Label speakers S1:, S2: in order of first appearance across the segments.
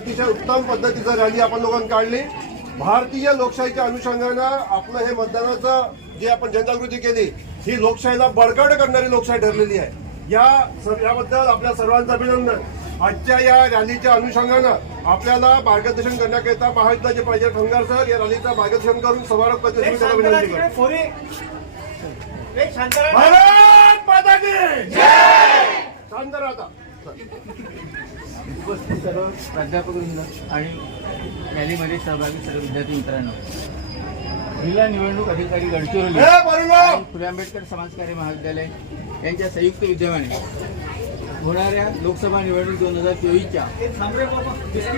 S1: अतिशय उत्तम पद्धतीचं रॅली आपण लोकांनी काढली. भारतीय लोकशाहीच्या अनुषंगानं आपलं हे मतदानाचं जे आपण जनजागृती केली ही लोकशाहीला बळकट करणारी लोकशाही ठरलेली आहे. या याबद्दल आपल्या सर्वांचं अभिनंदन. आजच्या या रॅलीच्या अनुषंगानं आपल्याला मार्गदर्शन करण्याकरिता महाविद्यालयाचे पाहिजे खंगार सर. या रॅलीचं मार्गदर्शन करून समारोप विनंती करतो.
S2: सर्व प्राध्यापकवृंद आणि रॅलीमध्ये सहभागी सर्व विद्यार्थी मित्रांनो. जिल्हा निवडणूक अधिकारी गडचिरोली फुले आंबेडकर समाजकार्य महाविद्यालय यांच्या संयुक्त विद्यमाने होणाऱ्या लोकसभा निवडणूक दोन हजार चोवीसच्या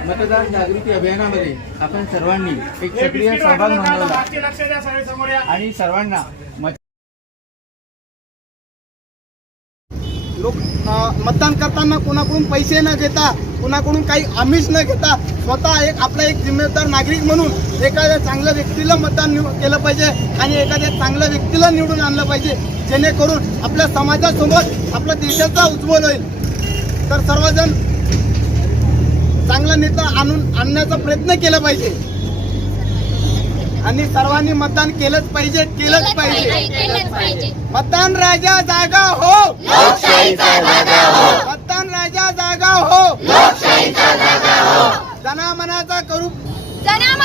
S2: मतदार जागृती अभियानामध्ये आपण सर्वांनी एक सक्रिय सहभाग नोंदवला. आणि सर्वांना
S3: लोक मतदान करताना कोणाकडून पैसे न घेता कोणाकडून काही आमिष न घेता स्वतः एक आपला एक जिम्मेदार नागरिक म्हणून एखाद्या चांगल्या व्यक्तीला मतदान केलं पाहिजे आणि एखाद्या चांगल्या व्यक्तीला निवडून आणलं पाहिजे. जेणेकरून आपल्या समाजासोबत आपल्या देशाचा उज्ज्वल होईल. तर सर्वजण चांगला नेता आणून आणण्याचा प्रयत्न केला पाहिजे. आणि सर्वांनी मतदान केलंच पाहिजे केलंच पाहिजे. मतदान राजा जागा हो. मतदान राजा जागा हो. जनामनाचा करू.
S4: जनामनाचा पुकार मतदानाचा